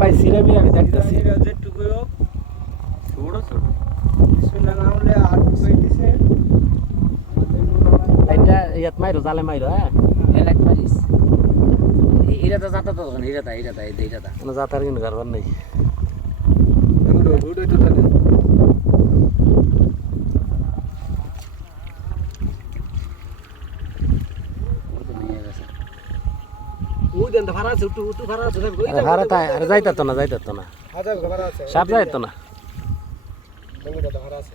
ভাই সিরামি আমি দেখতেছি। যেটুকু ছোট ছোট লাইটটা ইয়াত মাইরো জালে মাইরো হ্যাঁ? এলাক মারিস। এটা তো জাতা তো তখন এটা তা এটা তা এটা তা কোনো যাতার কিন্তু কারবার নেই। উড়ো তো তাহলে ওই দেন তো ভাড়া আছে উঠু উঠু ভাড়া আছে আরে হারে তাই আরে যাইতা তো না যাইতা তো না। হাজার ঘর আছে। সাপ যাইতো না। ডঙ্গিটা ঘর আছে।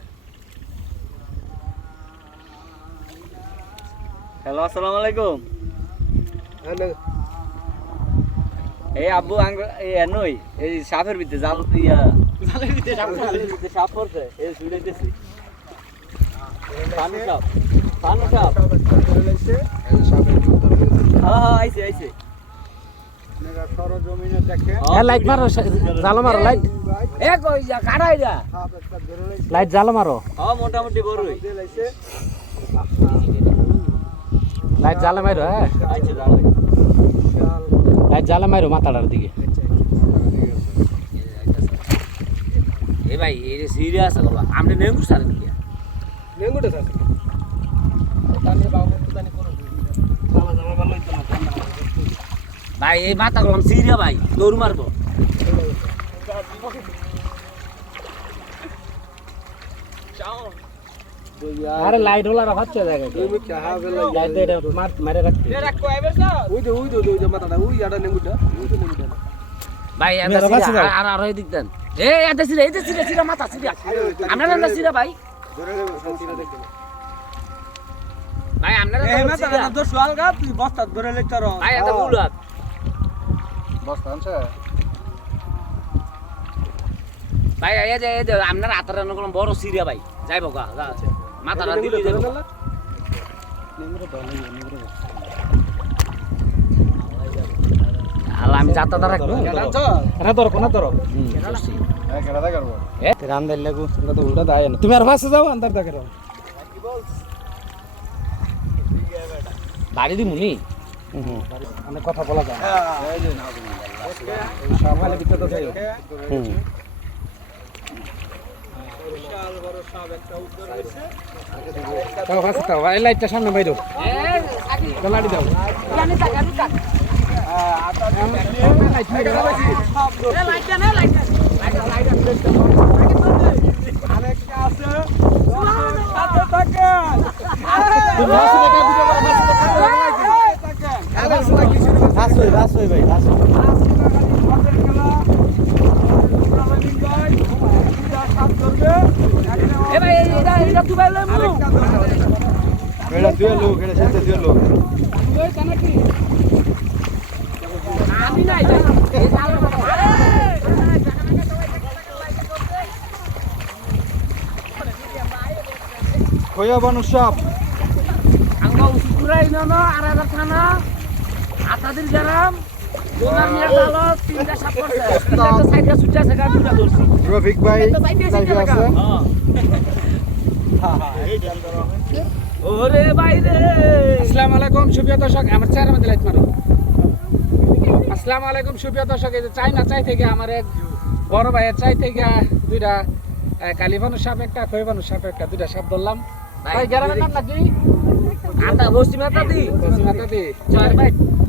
হ্যালো আসসালামু আলাইকুম। হ্যাঁ এই আব্বু আঙ্গ নই এই সাপের ভিতরে জাল ইয়া জালের ভিতরে সাপ জালের ভিতরে সাপ পড়ছে। এই ছুড়াইতেছি। পানু সাপ পানু সাপ। হ্যাঁ হ্যাঁ আইছে আইছে। লাইট মারো জালো মারো লাইট এ কই যা কাড়াই যা। লাইট জালো মারো। হ্যাঁ মোটামুটি বড়ই। লাইট জালে মারো হ্যাঁ। লাইট জালে মারো মাথাটার দিকে। এ ভাই এই সিরিয়াস গলা আমনে নেঙ্গু সারে নেঙ্গুটা স্যার ভাই এই মাথা গলাম সিরিয়া ভাই দৌড় মারবো। আরে লাইট হলার হচ্ছে জায়গা তুমি চাহা বেলা লাইট দিয়ে এটা মার মারে রাখতে। ওই যে ওই যে ওই মাথাটা ওই আটা নেঙ্গুটা ওই ভাই এটা। আর আর ওই দিক দেন। এ এটা সিরিয়া এটা সিরিয়া সিরিয়া মাথা সিরিয়া আপনারা না ভাই? ধরে দেখতে ভাই মাথাটা সিরিয়া। না দোষ আলগা তুই বস্তা ধরে লইতার ভাই এটা ভুল হাত বস্তা আনছে ভাই এই যে এই যে আপনার হাতের কোনো বড় সিরিয়া ভাই যাইব গা দিলে যাইব আল্লাহ আমি যাত্রা দ্বারা রাখব না ধরো কোনা ধরো এ রান দিলে লাগু এটা তো উল্টা দায় না তুমি আর পাশে যাও আন্দার দেখে বাড়ি দি মুনি অনেক কথা বলা যায় সকালে যাই লাইটটা সামনে বাইরো লাড়ি দাও। রাসই রাসই ভাই রাসই এ ভাই এটা তুই লোক এটা সাথে দুই লোক আমি নাই জালো বানু সাপ। আঙ্গা উসুকুরাই না আর থানা, আতাদির গ্রাম। রফিক ভাই ওরে ভাই রে আসসালামু আলাইকুম সুপ্রিয় দর্শক আমার চেহারা মধ্যে লাইট মারো। আসসালামু আলাইকুম সুপ্রিয় দর্শক এই যে চাই না চাই থেকে আমার এক বড় ভাইয়ের চাই থেকে দুইটা কালিবানু সাপ একটা খৈবানু সাপ একটা দুইটা সাপ ধরলাম। ভাই গ্রামের নাম নাকি? আতা বসি মাতা দি। পশ্চিমাতা দি। চার ভাই।